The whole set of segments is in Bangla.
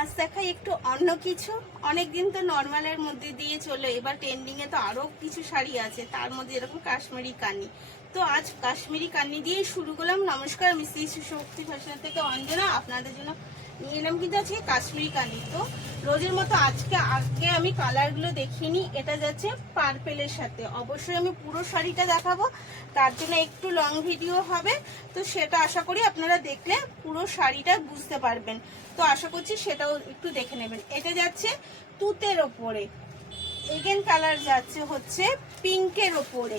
আজ দেখাই একটু অন্য কিছু। অনেকদিন তো নর্মালের মধ্যে দিয়ে চলে, এবার ট্রেন্ডিং এ তো আরো কিছু শাড়ি আছে, তার মধ্যে এরকম কাশ্মীরি কানি। তো আজ কাশ্মীরি কানি দিয়ে শুরু করলাম। নমস্কার, আমি শ্রী শক্তি ফ্যাশন থেকে অঞ্জনা আপনাদের জন্য নিয়ে এলাম কিন্তু আজকে কাশ্মীরি কানি। তো রোজের মতো আজকে আমি কালারগুলো দেখিয়ে নিই। এটা যাচ্ছে পার্পেলের সাথে, অবশ্যই আমি পুরো শাড়িটা দেখাবো, তার জন্য একটু লং ভিডিও হবে। তো সেটা আশা করি আপনারা দেখলে পুরো শাড়িটা বুঝতে পারবেন। তো আশা করছি সেটাও একটু দেখে নেবেন। এটা যাচ্ছে তুতের ওপরে, এগেন কালার যাচ্ছে হচ্ছে পিঙ্কের ওপরে,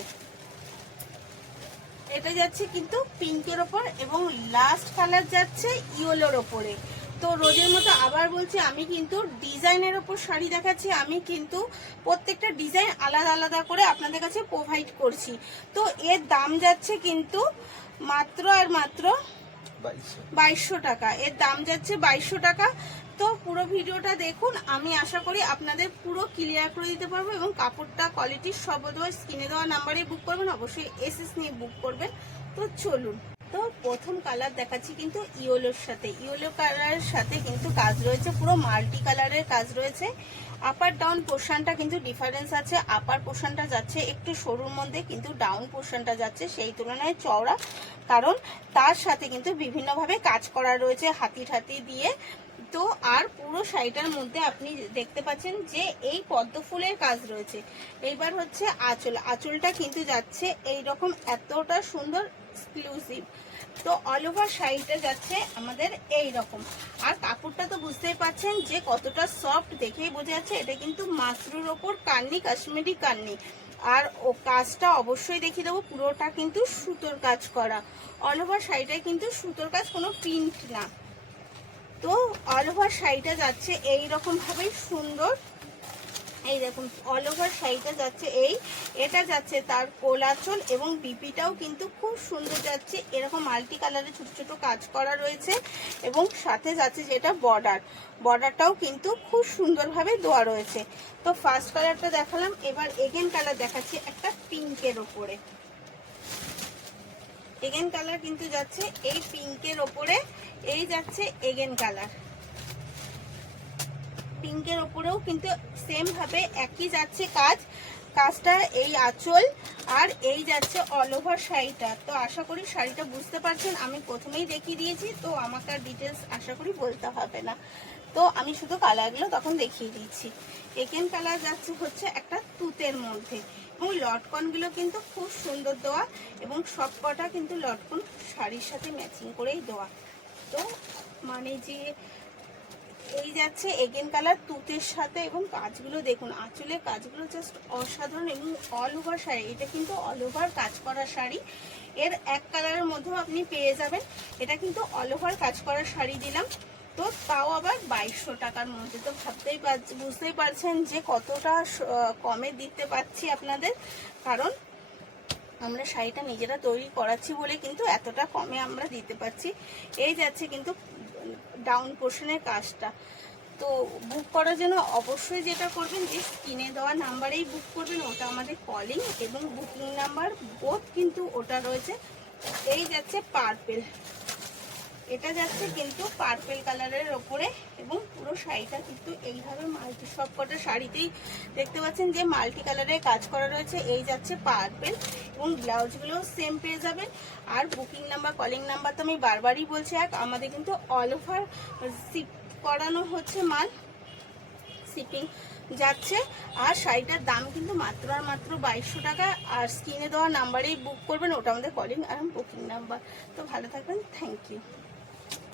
এটা যাচ্ছে কিন্তু পিঙ্কের ওপর, এবং লাস্ট কালার যাচ্ছে ইয়েলোর ওপরে। তো রোজের মতো আবার বলছি, আমি কিন্তু ডিজাইনের ওপর শাড়ি দেখাচ্ছি, আমি কিন্তু প্রত্যেকটা ডিজাইন আলাদা আলাদা করে আপনাদের কাছে প্রোভাইড করছি। তো এর দাম যাচ্ছে কিন্তু মাত্র আর মাত্র 2200 টাকা। এর দাম যাচ্ছে 2200 টাকা। তো পুরো ভিডিওটা দেখুন, আমি আশা করি আপনাদের পুরো ক্লিয়ার করে দিতে পারবো। এবং কাপড়টা কোয়ালিটির সব স্ক্রিনে দেওয়া নাম্বারে বুক করবেন, অবশ্যই এসএস নিয়ে বুক করবেন। তো চলুন, তো প্রথম কালার দেখাচ্ছি কিন্তু ইয়েলোর সাথে। ইয়েলো কালারের সাথে কিন্তু কাজ রয়েছে, পুরো মাল্টি কালারের কাজ রয়েছে। আপার ডাউন পোর্শনটা কিন্তু ডিফারেন্স আছে। আপার পোর্শনটা যাচ্ছে একটু সরুর মধ্যে, কিন্তু ডাউন পোর্শনটা যাচ্ছে সেই তুলনায় চওড়া, কারণ তার সাথে কিন্তু বিভিন্নভাবে কাজ করা রয়েছে হাতি ঠাতি দিয়ে। তো আর পুরো শাড়িটার মধ্যে আপনি দেখতে পাচ্ছেন যে এই পদ্ম ফুলের কাজ রয়েছে। এইবার হচ্ছে আঁচল, আঁচলটা কিন্তু যাচ্ছে এইরকম এতটা সুন্দর এক্সক্লুসিভ। তো অল ওভার শাড়িটা যাচ্ছে আমাদের এই রকম। আর কাপড়টা তো বুঝতেই পাচ্ছেন যে কতটা সফট, দেখেই বোঝা যাচ্ছে এটা কিন্তু মাশরুর ওপর কান্নি, কাশ্মীরি কান্নি। আর ও কাজটা অবশ্যই দেখিয়ে দেবো, পুরোটা কিন্তু সুতোর কাজ করা। অল ওভার শাড়িটায় কিন্তু সুতোর কাজ, কোনো প্রিন্ট না। তো অল ওভার শাড়িটা যাচ্ছে এই রকম ভাবেই সুন্দর। এই দেখুন অল ওভার শাড়িটা যাচ্ছে এটা যাচ্ছে তার কোলাচল, এবং বিপিটাও কিন্তু খুব সুন্দর যাচ্ছে, এরকম মাল্টি কালারে ছোট ছোট কাজ করা রয়েছে। এবং সাথে যাচ্ছে যেটা বর্ডারটাও কিন্তু খুব সুন্দরভাবে দেওয়া রয়েছে। তো ফার্স্ট কালারটা দেখালাম, এবার এগেন কালার দেখাচ্ছি একটা পিঙ্কের ওপরে। এগেন কালার কিন্তু যাচ্ছে এই পিঙ্কের ওপরে, এই যাচ্ছে এগেন কালার। পিঙ্কের ওপরেও কিন্তু সেম ভাবে একই যাচ্ছে কাজটা এই আঁচল, আর এই যাচ্ছে অল ওভার শাড়িটা। তো আশা করি শাড়িটা বুঝতে পারছেন, আমি প্রথমেই দেখিয়ে দিয়েছি, তো আমাকে আর ডিটেলস আশা করি বলতে হবে না। তো আমি শুধু কালারগুলো তখন দেখিয়ে দিচ্ছি। একেন কালার যাচ্ছে হচ্ছে একটা তুতের মধ্যে, এবং লটকনগুলো কিন্তু খুব সুন্দর দেওয়া, এবং সব কটা কিন্তু লটকন শাড়ির সাথে ম্যাচিং করেই দেওয়া। তো মানে যে এই যাচ্ছে এগেন কালার তুতের সাথে, এবং কাজগুলো দেখুন, আঁচলের কাজগুলো জাস্ট অসাধারণ। এবং অল ওভার শাড়ি, এটা কিন্তু অল ওভার কাজ করা শাড়ি। এর এক কালারের মধ্যেও আপনি পেয়ে যাবেন। এটা কিন্তু অল ওভার কাজ করা শাড়ি দিলাম, তো তাও আবার 2200 টাকার মধ্যে। তো বুঝতেই পারছেন যে কতটা কমে দিতে পারছি আপনাদের, কারণ আমরা শাড়িটা নিজেরা তৈরি করাচ্ছি বলে কিন্তু এতটা কমে আমরা দিতে পারছি। এই যাচ্ছে কিন্তু ডাউন পোর্শনের কাজটা। তো বুক করার জন্য অবশ্যই যেটা করবেন, যে স্ক্রিনে দেওয়া নাম্বারেই বুক করবেন, ওটা আমাদের কলিং এবং বুকিং নাম্বার বোথ কিন্তু ওটা রয়েছে। এই যাচ্ছে পার্পেল, এটা যাচ্ছে কিন্তু পার্পেল কালারের ওপরে, এবং পুরো শাড়িটা কিন্তু এইভাবে মাল্টি, সব কটা শাড়িতেই দেখতে পাচ্ছেন যে মাল্টি কালারের কাজ করা রয়েছে। এই যাচ্ছে পার্পেল, এবং ব্লাউজগুলো সেম পেয়ে যাবেন। আর বুকিং নাম্বার কলিং নাম্বার তো আমি বারবারই বলছি, আমাদের কিন্তু অল ওভার শিপ করানো হচ্ছে মাল, শিপিং যাচ্ছে। আর শাড়িটার দাম কিন্তু মাত্র আর মাত্র 2200 টাকা। আর স্ক্রিনে দেওয়া নাম্বারেই বুক করবেন, ওটা আমাদের কলিং আর বুকিং নাম্বার। তো ভালো থাকবেন, থ্যাংক ইউ।